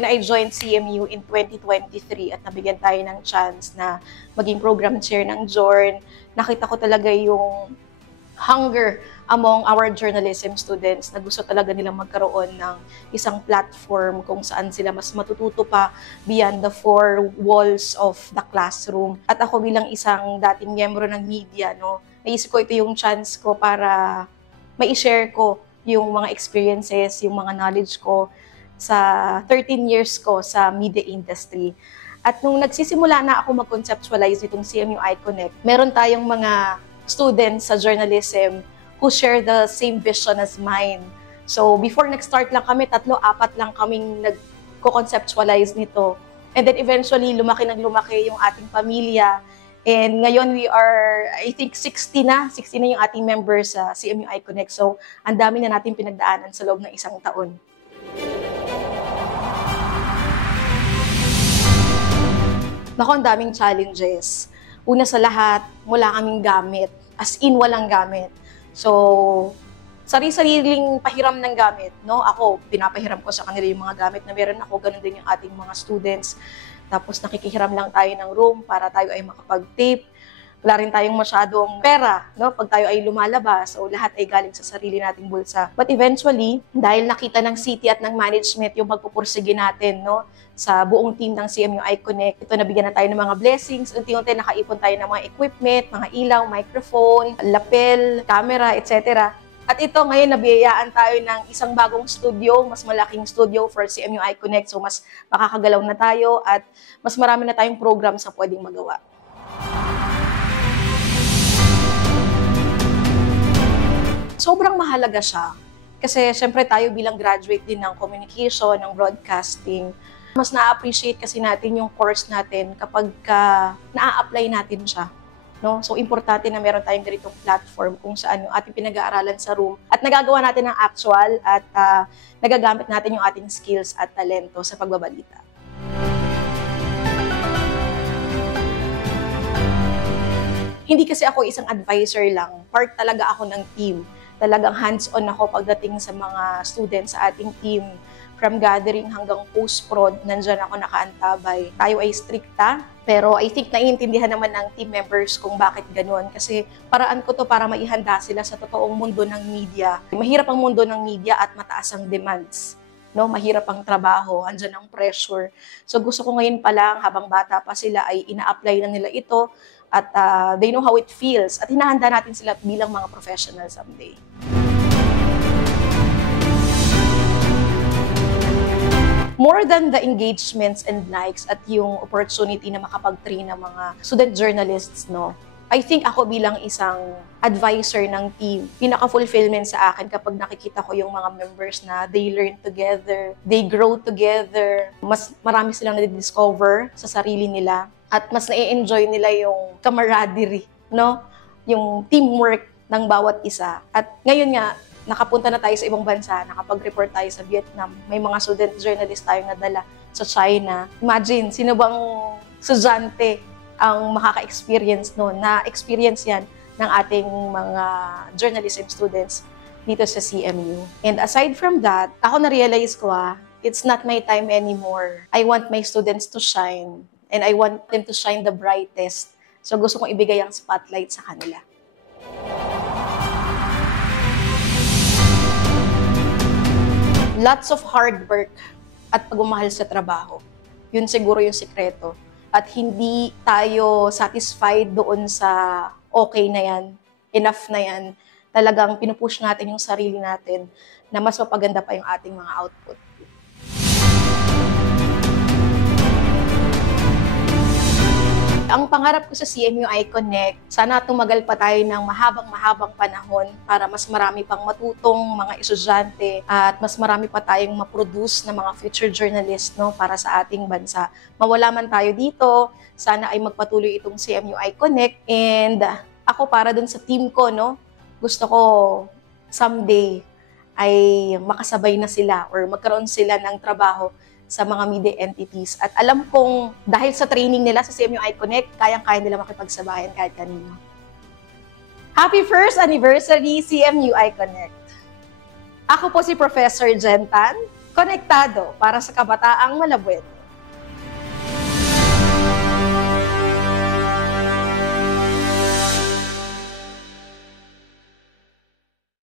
when I joined CMU in 2023 at nabigyan tayo ng chance na maging program chair ng JORN, nakita ko talaga yung hunger among our journalism students na gusto talaga nilang magkaroon ng isang platform kung saan sila mas matututo pa beyond the four walls of the classroom. At ako bilang isang dating miyembro ng media, no, naisip ko ito yung chance ko para mai-share ko yung mga experiences, yung mga knowledge ko sa 13 years ko sa media industry. At nung nagsisimula na ako mag-conceptualize itong CMU iConnect, meron tayong mga students sa journalism who share the same vision as mine. So before nag-start lang kami, 3-4 lang kaming nag-conceptualize nito. And then eventually, lumaki yung ating pamilya. And ngayon we are, I think 60 na yung ating members sa CMU iConnect. So ang dami na natin pinagdaanan sa loob ng isang taon. Naku, ang daming challenges. Una sa lahat, wala kaming gamit. As in, walang gamit. So, sarili-sariling pahiram ng gamit, no? Ako, pinapahiram ko sa kanila yung mga gamit na meron ako. Ganun din yung ating mga students. Tapos nakikihiram lang tayo ng room para tayo ay makapag-tape. Wala rin tayong masyadong pera, no? Pag tayo ay lumalabas. So, lahat ay galing sa sarili nating bulsa. But eventually, dahil nakita ng city at ng management yung pagpupursige natin, no? Sa buong team ng CMU iConnect, ito, nabigyan na tayo ng mga blessings. Unti-unti nakaipon tayo ng mga equipment, mga ilaw, microphone, lapel, camera, etc. At ito, ngayon, nabiyayaan tayo ng isang bagong studio, mas malaking studio for CMU iConnect. So, mas makakagalaw na tayo at mas marami na tayong program sa pwedeng magawa. Sobrang mahalaga siya. Kasi, syempre, tayo bilang graduate din ng communication, ng broadcasting, mas na-appreciate kasi natin yung course natin kapag na-apply natin siya. No? So, importante na meron tayong ganitong platform kung saan yung ating pinag-aaralan sa room at nagagawa natin ng actual at nagagamit natin yung ating skills at talento sa pagbabalita. Hindi kasi ako isang advisor lang. Part talaga ako ng team. Talagang hands-on ako pagdating sa mga students sa ating team. From gathering hanggang post-prod, nandyan ako nakaantabay. Tayo ay strikta, pero I think naiintindihan naman ng team members kung bakit ganun. Kasi paraan ko to para maihanda sila sa totoong mundo ng media. Mahirap ang mundo ng media at mataas ang demands. No? Mahirap ang trabaho, andyan ang pressure. So gusto ko ngayon pa lang, habang bata pa sila, ay ina-apply na nila ito at they know how it feels. At hinahanda natin sila bilang mga professional someday. More than the engagements and likes at yung opportunity na makapag-train ng mga student journalists, no? I think ako bilang isang advisor ng team, pinaka-fulfillment sa akin kapag nakikita ko yung mga members na they learn together, they grow together, mas marami silang na-discover sa sarili nila at mas na-enjoy nila yung camaraderie, no? Yung teamwork ng bawat isa. At ngayon nga, nakapunta na tayo sa ibang bansa, nakapag-report tayo sa Vietnam, may mga student journalist tayong nadala sa China. Imagine, sino bang estudyante ang makaka-experience noon? Na-experience yan ng ating mga journalism students dito sa CMU. And aside from that, ako na-realize ko, it's not my time anymore. I want my students to shine, and I want them to shine the brightest. So gusto kong ibigay ang spotlight sa kanila. Lots of hard work at pagmamahal sa trabaho. Yun siguro yung sikreto. At hindi tayo satisfied doon sa okay na yan, enough na yan. Talagang pinupush natin yung sarili natin na mas mapaganda pa yung ating mga output. Ang pangarap ko sa CMU iConnect, sana tumagal pa tayo ng mahabang panahon para mas marami pang matutong mga estudyante at mas marami pa tayong ma-produce na mga future journalists, no, para sa ating bansa. Mawala man tayo dito, sana ay magpatuloy itong CMU iConnect. And ako para dun sa team ko, no, gusto ko someday ay makasabay na sila or magkaroon sila ng trabaho sa mga media entities. At alam kong dahil sa training nila sa CMU iConnect, kayang-kaya nila makipagsabayan kahit kanino. Happy first anniversary CMU iConnect! Ako po si Professor Jen Tan, Konektado para sa kabataang Malabuet.